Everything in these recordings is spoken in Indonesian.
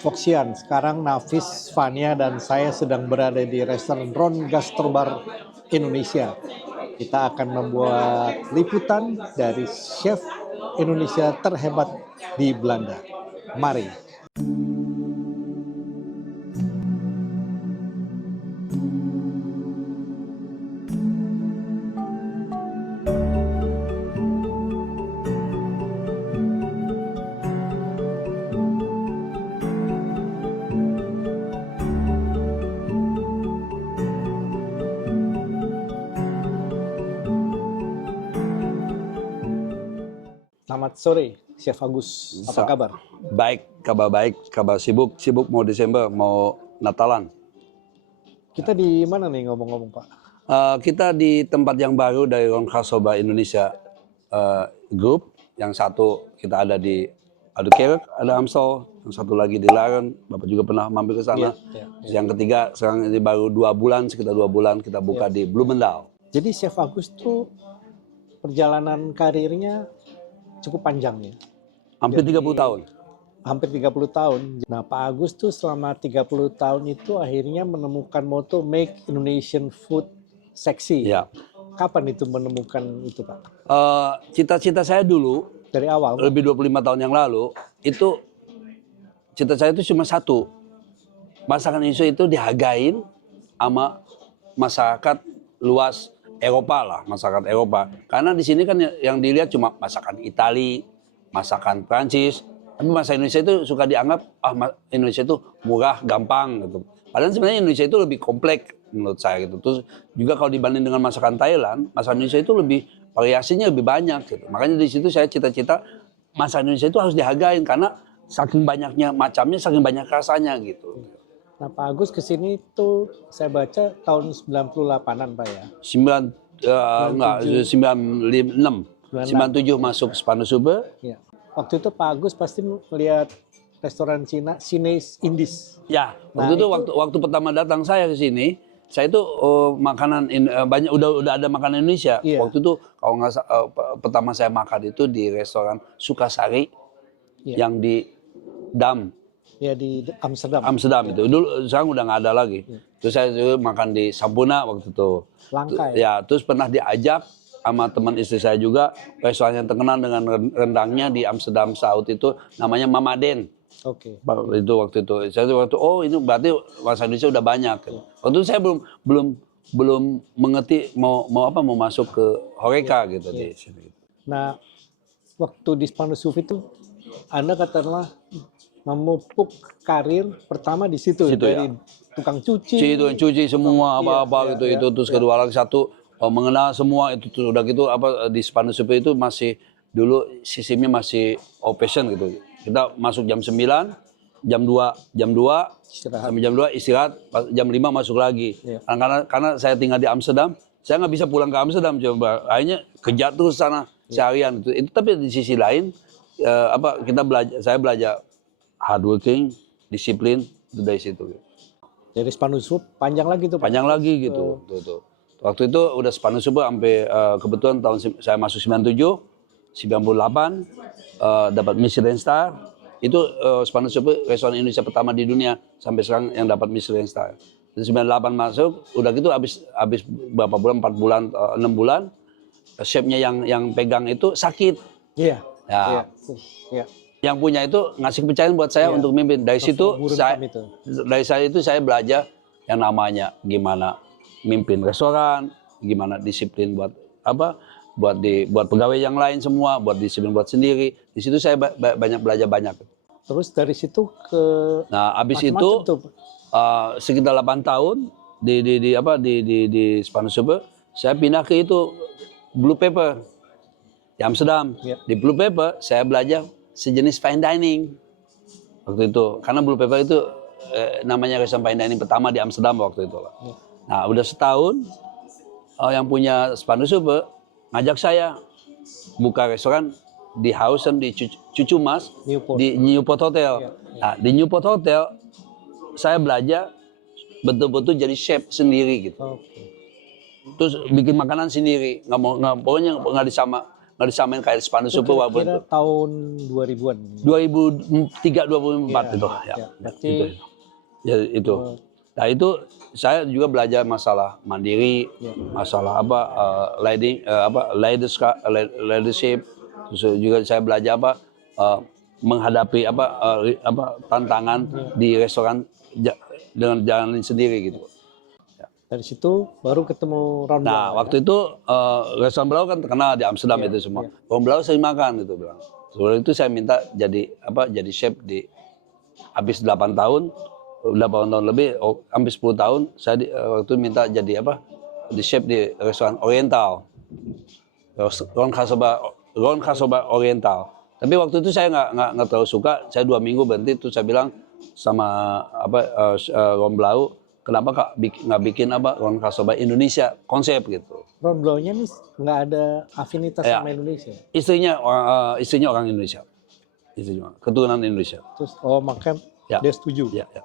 Foxian, sekarang Nafis, Fania, dan saya sedang berada di restoran Ron Gastrobar Indonesia. Kita akan membuat liputan dari chef Indonesia terhebat di Belanda. Mari. Selamat sore, Chef Agus. Apa kabar? Baik, kabar sibuk mau Desember, mau Natalan. Kita di mana nih ngomong-ngomong, Pak? Kita di tempat yang baru dari Ron Gastrobar Indonesia Group. Yang satu kita ada di Oudekerk, ada Amstel. Yang satu lagi di Laren. Bapak juga pernah mampir ke sana. Yang ketiga sekarang ini baru sekitar 2 bulan kita buka di Bloemendaal. Jadi Chef Agus tuh perjalanan karirnya cukup panjang ya. Hampir 30 tahun. Hampir 30 tahun. Nah, Pak Agus tuh selama 30 tahun itu akhirnya menemukan moto Make Indonesian Food Sexy. Ya. Kapan itu menemukan itu, Pak? Cita-cita saya dulu, dari awal, lebih 25 tahun yang lalu, itu cita saya itu cuma satu. Masakan Indonesia itu dihargain sama masyarakat luas Eropa lah, masakan Eropa. Karena di sini kan yang dilihat cuma masakan Itali, masakan Prancis. Tapi masakan Indonesia itu suka dianggap, Indonesia itu murah, gampang gitu. Padahal sebenarnya Indonesia itu lebih kompleks menurut saya gitu. Terus juga kalau dibanding dengan masakan Thailand, masakan Indonesia itu lebih variasinya lebih banyak gitu. Makanya di situ saya cita-cita masakan Indonesia itu harus dihargain karena saking banyaknya macamnya, saking banyak rasanya gitu. Nah, Pak Agus kesini tuh saya baca tahun 98-an, Pak ya? 96. 97 masuk Spanusube. Ya. Waktu itu Pak Agus pasti melihat restoran Cina, Chinese Indies. Ya, waktu itu waktu pertama datang saya ke sini, saya itu makanan banyak udah ada makanan Indonesia. Iya. Waktu itu kalau nggak pertama saya makan itu di restoran Sukasari yang di Dam. Ya, di Amsterdam. Amsterdam itu. Dulu sekarang udah nggak ada lagi. Terus saya juga makan di Sampuna waktu itu. Langka ya? Terus pernah diajak sama teman istri saya juga restoran yang terkenal dengan rendangnya di Amsterdam South itu namanya Mama Den. Oke. Itu waktu itu. Saya ini berarti bahasa Indonesia udah banyak. Waktu itu saya belum mengerti mau masuk ke Horeca gitu di sini. Nah, waktu di Spanusube itu Anda katakanlah memupuk karir pertama di situ dari tukang cuci. Cuci semua apa-apa gitu itu terus kedua lagi satu mengenal semua itu udah gitu di Spanusube itu masih dulu sistemnya masih operation gitu. Kita masuk jam 9, jam 2 sampai jam 2 istirahat, jam 5 masuk lagi. Karena saya tinggal di Amsterdam, saya nggak bisa pulang ke Amsterdam coba. Akhirnya kerja terus sana seharian itu. Tapi di sisi lain saya belajar hardworking, disiplin itu dari situ. Dari Spanusube panjang lagi tuh. Panjang lagi gitu. Tuh. Waktu itu udah Spanusube sampai kebetulan tahun saya masuk 97, 98 dapat Michelin Star. Itu Spanusube restoran Indonesia pertama di dunia sampai sekarang yang dapat Michelin Star. Dari 98 masuk, udah gitu habis berapa bulan, 4 bulan, 6 bulan, chefnya yang pegang itu sakit. Iya. Ya. Yang punya itu ngasih kepercayaan buat saya untuk memimpin. Dari situ saya belajar yang namanya gimana mimpin restoran, gimana disiplin buat pegawai yang lain semua, buat disiplin buat sendiri. Di situ saya banyak belajar banyak. Terus dari situ ke habis itu sekitar 8 tahun di Spanusube, saya pindah ke itu Blue Pepper di Amsterdam. Di Blue Pepper saya belajar sejenis fine dining waktu itu, karena Blue Pepper itu namanya restoran fine dining pertama di Amsterdam waktu itu. Nah, udah setahun yang punya Spanusube ngajak saya buka restoran di Hausen di Cucumas di Newport Hotel. Nah, di Newport Hotel saya belajar betul-betul jadi chef sendiri gitu. Terus bikin makanan sendiri, pokoknya nggak nggak disamain kayak spanduk Itu super walaupun kira-kira tahun 2000-an. 2003 2004 Iya, itu iya. ya. Berarti Itu. Ya itu. Nah itu saya juga belajar masalah mandiri, ya. masalah apa leadership. Terus juga saya belajar menghadapi tantangan di restoran dengan jalanin sendiri gitu. Dari situ baru ketemu Ron Blau. Nah, waktu itu restoran Blau kan terkenal di Amsterdam itu semua. Ron Blau sering makan gitu bilang. Sebelum itu saya minta jadi chef di habis 8 tahun, 8 tahun lebih, hampir 10 tahun saya waktu itu minta jadi di chef di restoran Oriental. Ron Kasoba Oriental. Tapi waktu itu saya nggak terlalu suka. Saya 2 minggu berhenti. Terus saya bilang sama Ron Blau, kenapa nggak bikin Ron Kasoba Indonesia konsep gitu. Ron Blau-nya nih nggak ada afinitas Ya. sama Indonesia. Istrinya orang Indonesia, istrinya keturunan Indonesia. Terus makanya Ya. dia setuju. Ya, ya.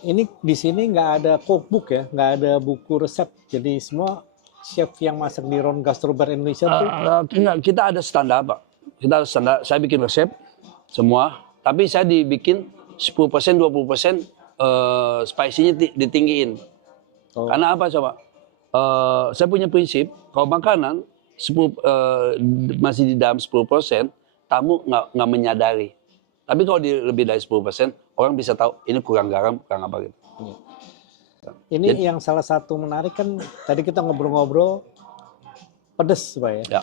Ini di sini nggak ada cookbook ya, nggak ada buku resep. Jadi semua chef yang masak di Ron Gastrobar Indonesia tuh Enggak, kita ada standar Pak. Kita ada standar. Saya bikin resep semua, tapi saya dibikin 10% 20% spicy-nya ditinggiin. Karena apa coba? Saya punya prinsip, kalau makanan masih di dalam 10%, tamu nggak menyadari. Tapi kalau lebih dari 10%, orang bisa tahu ini kurang garam, kurang apa gitu. ini yang salah satu menarik kan tadi kita ngobrol-ngobrol pedes Pak ya. Ya.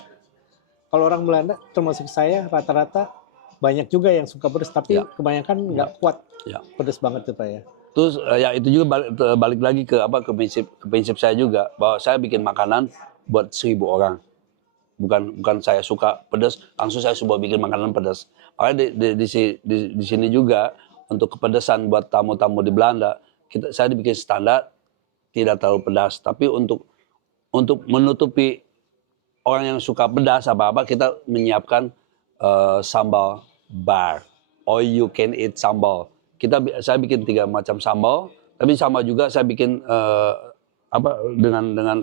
Kalau orang Belanda termasuk saya rata-rata banyak juga yang suka pedes tapi kebanyakan nggak kuat Ya. pedes banget tuh Pak ya. Terus ya itu juga balik lagi ke prinsip saya juga, bahwa saya bikin makanan buat 1.000 orang. Bukan saya suka pedas, langsung saya coba bikin makanan pedas. Makanya di sini juga untuk kepedasan buat tamu-tamu di Belanda, saya dibikin standar tidak terlalu pedas. Tapi untuk menutupi orang yang suka pedas apa-apa, kita menyiapkan sambal bar, all you can eat sambal. Saya bikin 3 macam sambal, tapi sama juga saya bikin dengan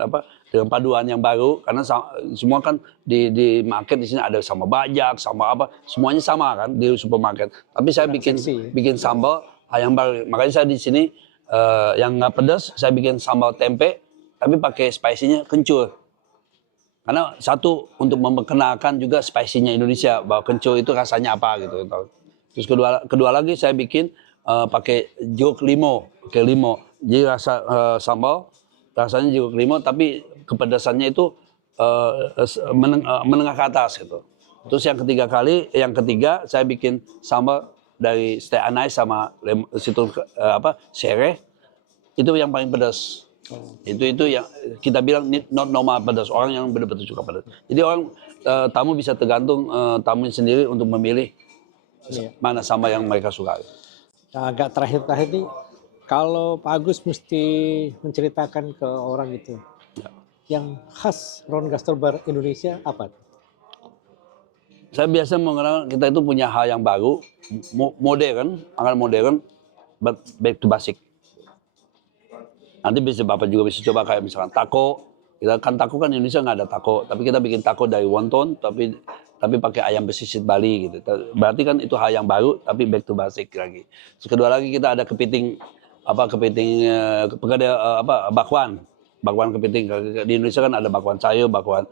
paduan yang baru, karena semua kan di market di sini ada sama bajak, sama semuanya sama kan di supermarket. Tapi saya bikin sambal yang baru. Makanya saya di sini yang nggak pedas, saya bikin sambal tempe, tapi pakai spicy-nya kencur. Karena satu untuk memperkenalkan juga spicy-nya Indonesia, bahwa kencur itu rasanya apa gitu. Terus kedua lagi saya bikin pakai jeruk limau, Jadi rasa sambal rasanya jeruk limau, tapi kepedasannya itu menengah ke atas gitu. Terus yang ketiga saya bikin sambal dari stek anais sama sereh, itu yang paling pedas. Itu yang kita bilang not normal pedas, orang yang benar-benar suka pedas. Jadi orang tamu bisa tergantung tamunya sendiri untuk memilih mana sambal yang mereka suka. Nah, agak terakhir nih, kalau Pak Agus mesti menceritakan ke orang itu, yang khas Ron Gastrobar Indonesia apa? Saya biasa mengenal kita itu punya hal yang baru, modern, but back to basic. Nanti Bapak juga bisa coba kayak misalkan taco. Taco kan Indonesia nggak ada taco, tapi kita bikin taco dari wonton, tapi pakai ayam besisit Bali gitu. Berarti kan itu hal yang baru, tapi back to basic lagi. Terus kedua lagi kita ada bakwan kepiting. Di Indonesia kan ada bakwan sayur, bakwan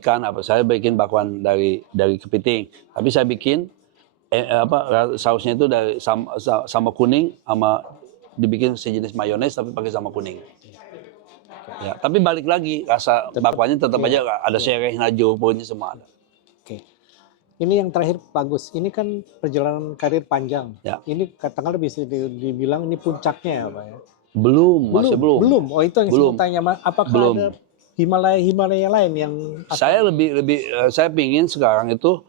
ikan. Saya bikin bakwan dari kepiting. Tapi saya bikin sausnya itu dari sambal kuning sama dibikin sejenis mayones tapi pakai sambal kuning. Ya, tapi balik lagi rasa bakwannya tetap aja ada serehnya, jeruknya semua ada. Oke. Ini yang terakhir Pak Agus, ini kan perjalanan karir panjang. Ya. Ini katakanlah bisa dibilang ini puncaknya ya Pak ya? Masih belum. Belum. Oh itu yang saya mau tanya, apakah ada Himalaya lain yang saya saya pingin sekarang itu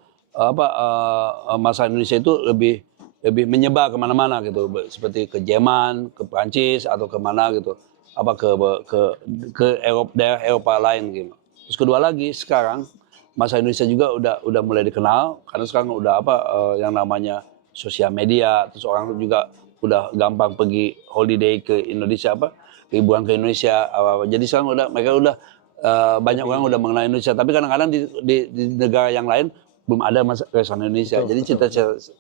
masakan Indonesia itu lebih menyebar kemana-mana gitu, seperti ke Jerman, ke Prancis atau kemana gitu, ke daerah Eropa lain gitu. Terus kedua lagi sekarang masakan Indonesia juga udah mulai dikenal, karena sekarang udah yang namanya sosial media, terus orang juga udah gampang pergi holiday ke Indonesia liburan ke Indonesia. Jadi sekarang mereka udah banyak orang udah mengenal Indonesia. Tapi kadang-kadang di negara yang lain belum ada restoran Indonesia. Jadi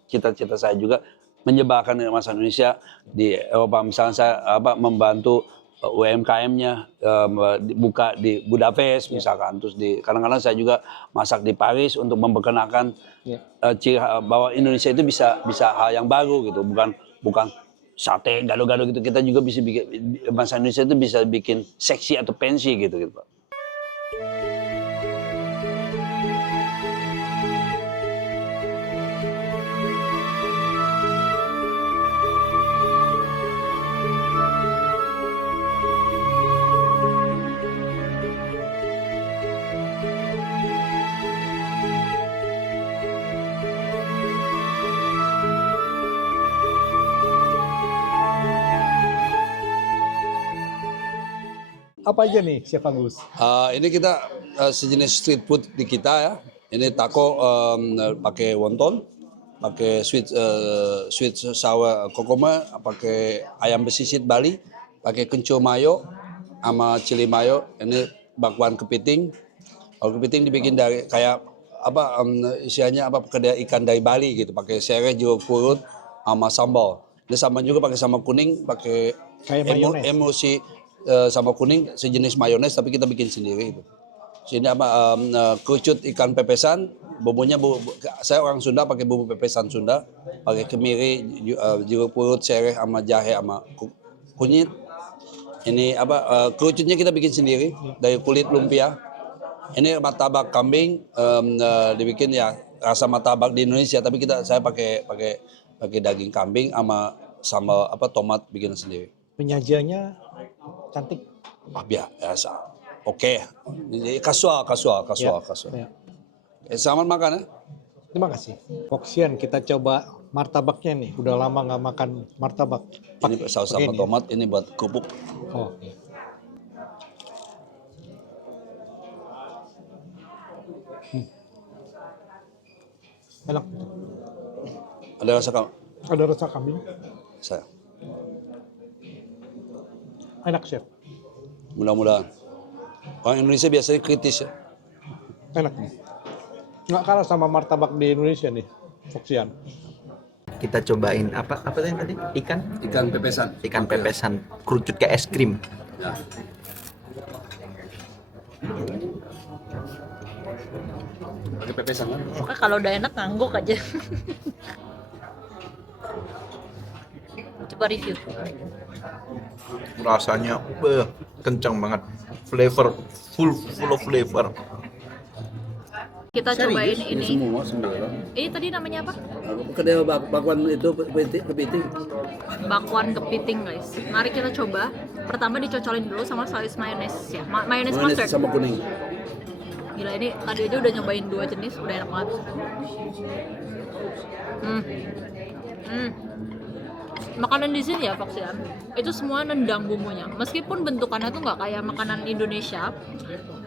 cita-cita saya juga menyebarkan masakan Indonesia di Eropa. Misalnya saya membantu UMKM-nya buka di Budapest misalkan. Terus kadang-kadang saya juga masak di Paris untuk memperkenalkan bahwa Indonesia itu bisa hal yang baru gitu, bukan sate gado-gado gitu. Kita juga bisa bikin masakan Indonesia itu bisa bikin seksi atau fancy gitu Pak. Apa aja nih, Chef Agus? Ini kita sejenis street food di kita ya. Ini taco pakai wonton, pakai sweet sour kokoma, pakai ayam besisit Bali, pakai kencur mayo, sama cili mayo. Ini bakwan kepiting. Kalau kepiting dibikin dari kayak isiannya kedai ikan dari Bali gitu, pakai serai, jeruk purut, sama sambal. Ini sambal juga pakai sambal kuning, pakai emosi. Sama kuning sejenis mayones tapi kita bikin sendiri itu. Sini kerucut ikan pepesan, bumbunya saya orang Sunda pakai bumbu pepesan Sunda, pakai kemiri, jeruk purut, serai sama jahe sama kunyit. Ini kerucutnya kita bikin sendiri dari kulit lumpia. Ini martabak kambing dibikin ya rasa martabak di Indonesia tapi saya pakai daging kambing sama sambal tomat bikin sendiri. Penyajiannya cantik. Biasa. Oke. Jadi kasual. Ya. Selamat makan ya. Terima kasih. Foxian, kita coba martabaknya nih. Udah lama nggak makan martabak. Ini saus sama tomat, ini buat kerupuk. Oh. Enak. Ada rasa kambing. Saya. Enak, Chef. Mudah-mudahan. Orang Indonesia biasanya kritis ya. Enak nih. Nggak kalah sama martabak di Indonesia nih, Foxian. Kita cobain apa tadi? Ikan pepesan. Ikan pepesan kerucut ke es krim. Ya. Pakai pepesan kan? Pokoknya kalau udah enak ngangguk aja. Coba review. Rasanya kencang banget. Flavor full of flavor. Kita cobain ini. Semua sembarang. Ini tadi namanya apa? Kedai bakwan itu kepiting. Bakwan kepiting, guys. Mari kita coba. Pertama dicocolin dulu sama saus mayones ya. Mayones mustard. Sama kuning. Gila, ini tadi aja udah nyobain 2 jenis, udah enak banget. Makanan di sini ya, Foxian, itu semua nendang bumbunya. Meskipun bentukannya tuh nggak kayak makanan Indonesia,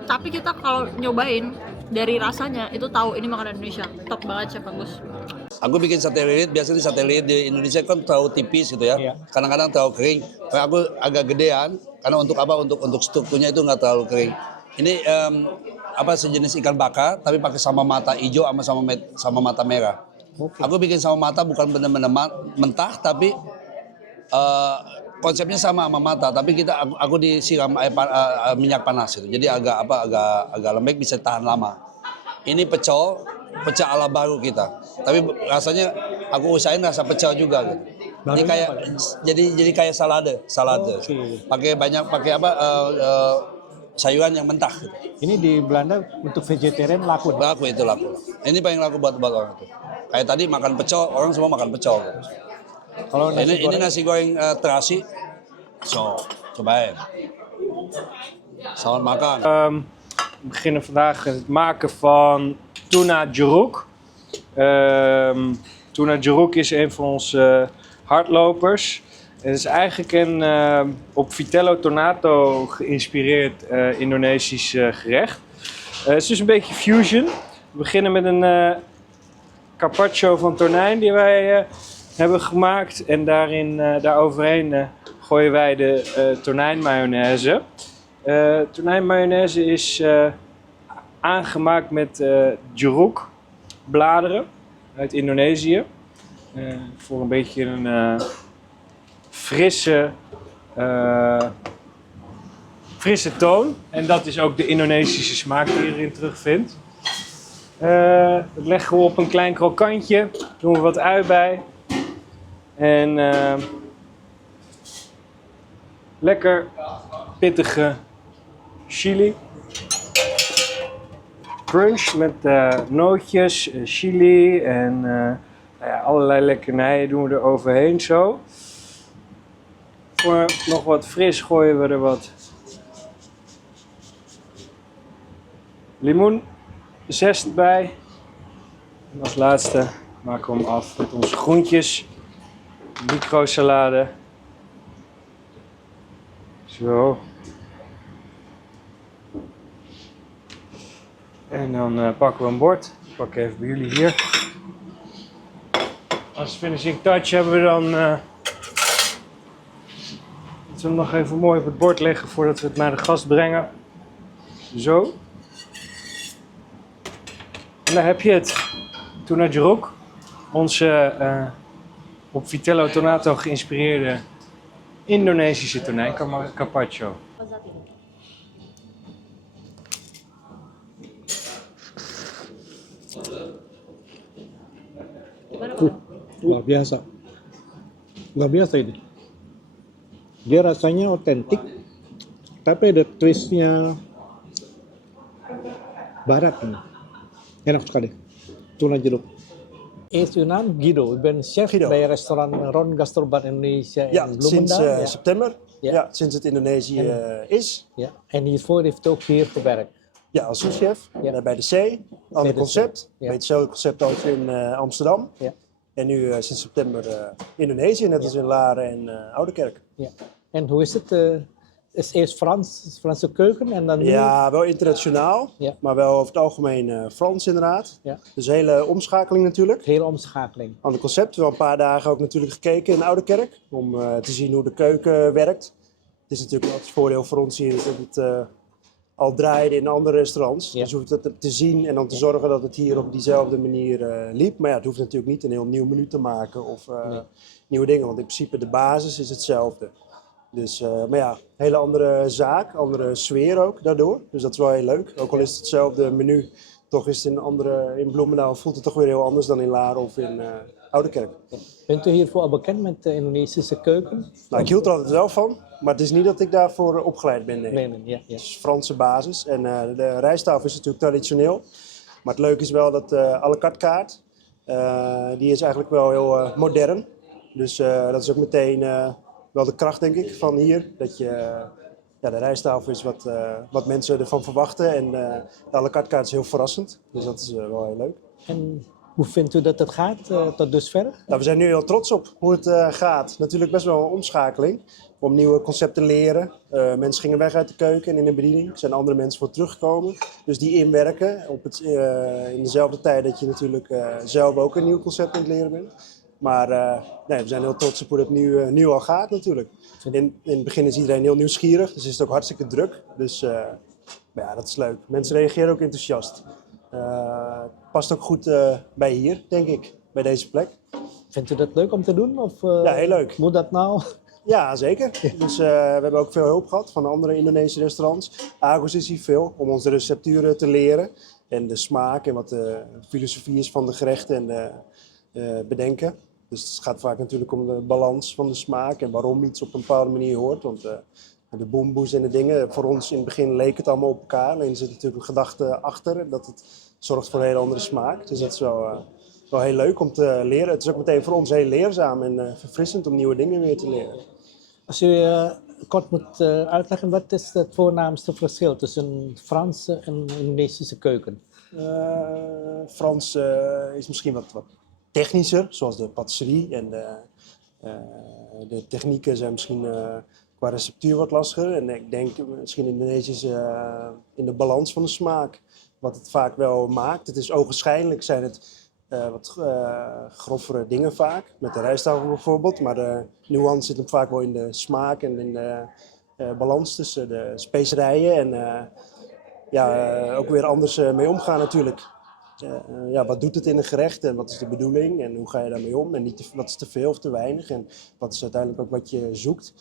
tapi kita kalau nyobain dari rasanya itu tahu ini makanan Indonesia. Top banget, Chef Agus. Aku bikin sate lilit, biasanya sate lilit di Indonesia kan terlalu tipis gitu ya. Iya. Kadang-kadang terlalu kering. Kayak aku agak gedean, karena untuk strukturnya itu nggak terlalu kering. Ini sejenis ikan bakar, tapi pakai sama mata hijau sama mata merah. Okay. Aku bikin sama mata bukan benar-benar mentah, tapi konsepnya sama mata. Tapi aku disiram minyak panas gitu. Jadi agak lembek, bisa tahan lama. Ini pecel ala baru kita. Tapi rasanya aku usahain rasa pecel juga gitu. Ini kayak jadi kayak salade. Okay. Pakai sayuran yang mentah gitu. Ini di Belanda untuk vegetarian laku. Laku. Ini paling laku buat orang itu. Kayak tadi makan pecel, orang semua makan pecel. Kalau ini nasi goreng terasi. Zo, cobain. Selamat makan. We beginnen vandaag het maken van tuna jeruk. Tuna jeruk is een van onze hardlopers. Het is eigenlijk een op vitello tornato geïnspireerd Indonesisch gerecht. Het is dus een beetje fusion. We beginnen met een carpaccio van tonijn die wij hebben gemaakt. En daaroverheen gooien wij de tonijnmayonaise. Tonijnmayonaise is aangemaakt met jeruk bladeren uit Indonesië. Voor een beetje een frisse toon. En dat is ook de Indonesische smaak die je erin terugvindt. Dat leggen we op een klein krokantje. Doen we wat ui bij. En lekker pittige chili. Crunch met nootjes, chili en allerlei lekkernijen doen we er overheen zo. Voor nog wat fris gooien we er wat limoenzest bij. En als laatste maken we hem af met onze groentjes, microsalade. Zo. En dan pakken we een bord. Ik pak even bij jullie hier. Als finishing touch hebben we dan... dat we hem nog even mooi op het bord leggen voordat we het naar de gast brengen. Zo. En daar heb je het. Tuna jeruk. Onze op Vitello Tonato geïnspireerde Indonesische tonijn carpaccio. Luar biasa. Luar biasa ini. Dia rasanya otentik, tapi ada twistnya barat nih. Enak sekali. Tuna jeruk. Is uw naam Guido? U bent chef Guido. bij restaurant Ron Gastrobar Indonesia in Ja, Bloemendaal. sinds september. Ja. Ja. Sinds het Indonesië is. Ja. En hiervoor heeft u ook hier gewerkt. Ja, als souschef Ja. bij de C. Ander C. concept. Ja. Beetje hetzelfde concept als in Amsterdam. Ja. En nu sinds september Indonesië, net als in Laren en Oudekerk. Ja. En hoe is het? Is eerst Franse keuken en dan nu? Ja, wel internationaal, Ja. maar wel over het algemeen Frans inderdaad. Ja. Dus een hele omschakeling natuurlijk. Hele omschakeling. Ander concept. Wel een paar dagen ook natuurlijk gekeken in Oudekerk. Om te zien hoe de keuken werkt. Het is natuurlijk wel het voordeel voor ons hier dat het al draaide in andere restaurants. Ja. Dus je hoeft het te zien en dan te zorgen dat het hier op diezelfde manier liep. Maar ja, het hoeft natuurlijk niet een heel nieuw menu te maken of Nee. nieuwe dingen. Want in principe de basis is hetzelfde. Dus, maar ja, hele andere zaak, andere sfeer ook daardoor. Dus dat is wel heel leuk. Ook al is het hetzelfde menu, toch is het in Bloemendaal voelt het toch weer heel anders dan in Laren of in Oudekerk. Bent u hiervoor al bekend met de Indonesische keuken? Nou, ik hield er altijd wel van, maar het is niet dat ik daarvoor opgeleid ben. Nee. Nee, ja, ja. Het is Franse basis en de rijsttafel is natuurlijk traditioneel. Maar het leuke is wel dat à la carte kaart, die is eigenlijk wel heel modern. Dus dat is ook meteen wel de kracht denk ik van hier. Dat ja, de rijsttafel is wat mensen ervan verwachten en de à la carte kaart is heel verrassend. Dus dat is wel heel leuk. En hoe vindt u dat het gaat tot dusver? Nou, we zijn nu heel trots op hoe het gaat. Natuurlijk best wel een omschakeling om nieuwe concepten te leren. Mensen gingen weg uit de keuken en in de bediening. Er zijn andere mensen voor teruggekomen. Dus die inwerken in dezelfde tijd dat je natuurlijk zelf ook een nieuw concept aan het leren bent. Maar nee, we zijn heel trots op hoe dat nu al gaat natuurlijk. In het begin is iedereen heel nieuwsgierig, dus is het ook hartstikke druk. Dus maar ja, dat is leuk. Mensen reageren ook enthousiast. Past ook goed bij hier, denk ik, bij deze plek. Vindt u dat leuk om te doen? Of, Ja, heel leuk. Moet dat nou? Ja, zeker. Dus we hebben ook veel hulp gehad van andere Indonesische restaurants. Agos is hier veel om onze recepturen te leren. En de smaak en wat de filosofie is van de gerechten en bedenken. Dus het gaat vaak natuurlijk om de balans van de smaak en waarom iets op een bepaalde manier hoort. Want de boemboes en de dingen, voor ons in het begin leek het allemaal op elkaar. Alleen er zit natuurlijk een gedachte achter dat het zorgt voor een hele andere smaak. Dus dat is wel heel leuk om te leren. Het is ook meteen voor ons heel leerzaam en verfrissend om nieuwe dingen weer te leren. Als u kort moet uitleggen, wat is het voornaamste verschil tussen een Franse en een Indonesische keuken? Frans is misschien wat technischer, zoals de patisserie en de technieken zijn misschien qua receptuur wat lastiger. En ik denk misschien Indonesisch in de balans van de smaak, wat het vaak wel maakt. Het is ogenschijnlijk zijn het wat grovere dingen vaak, met de rijsttafel bijvoorbeeld. Maar de nuance zit hem vaak wel in de smaak en in balans tussen de specerijen en ook weer anders mee omgaan natuurlijk. Wat doet het in een gerecht en wat is de bedoeling en hoe ga je daarmee om? En niet wat is te veel of te weinig en wat is uiteindelijk ook wat je zoekt.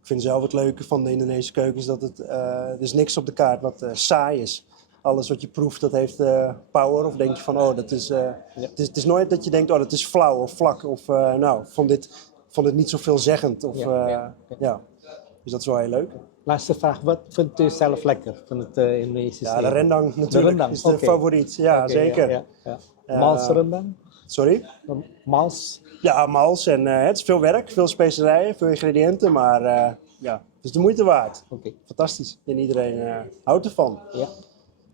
Ik vind zelf het leuke van de Indonesische keuken is dat er is niks op de kaart wat saai is. Alles wat je proeft, dat heeft power. Of denk je van, oh, dat is... Het is nooit dat je denkt, oh, dat is flauw of vlak. Of, vond dit niet zo veelzeggend. Of, Dus dat is wel heel leuk. Laatste vraag, wat vindt u zelf lekker van het Indonesische? Ja, de rendang natuurlijk. De rendang, is de oké. favoriet. Ja, Oké, zeker. ja. Mals rendang? Sorry? Mals? Ja, mals. En het is veel werk, veel specerijen, veel ingrediënten. Maar het is de moeite waard. Oké. Fantastisch. En iedereen houdt ervan. Ja.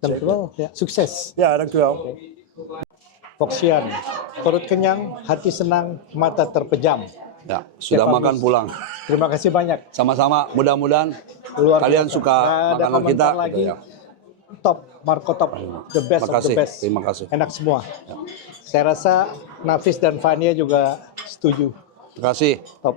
Dank u wel. Ja. Sukses. Ja, dank u wel. Foxian, perut kenyang, hati senang, mata terpejam. Ya, sudah Ya, Pak makan Gus. pulang. Terima kasih banyak. Sama-sama, mudah-mudahan Luar kalian biasa. suka Nggak ada makanan komentar kita. lagi. gitu ya. Top, Marco top, the best of the Makasih, best. terima kasih. Enak semua. Saya rasa Nafis dan Fania juga setuju. Terima kasih. Top.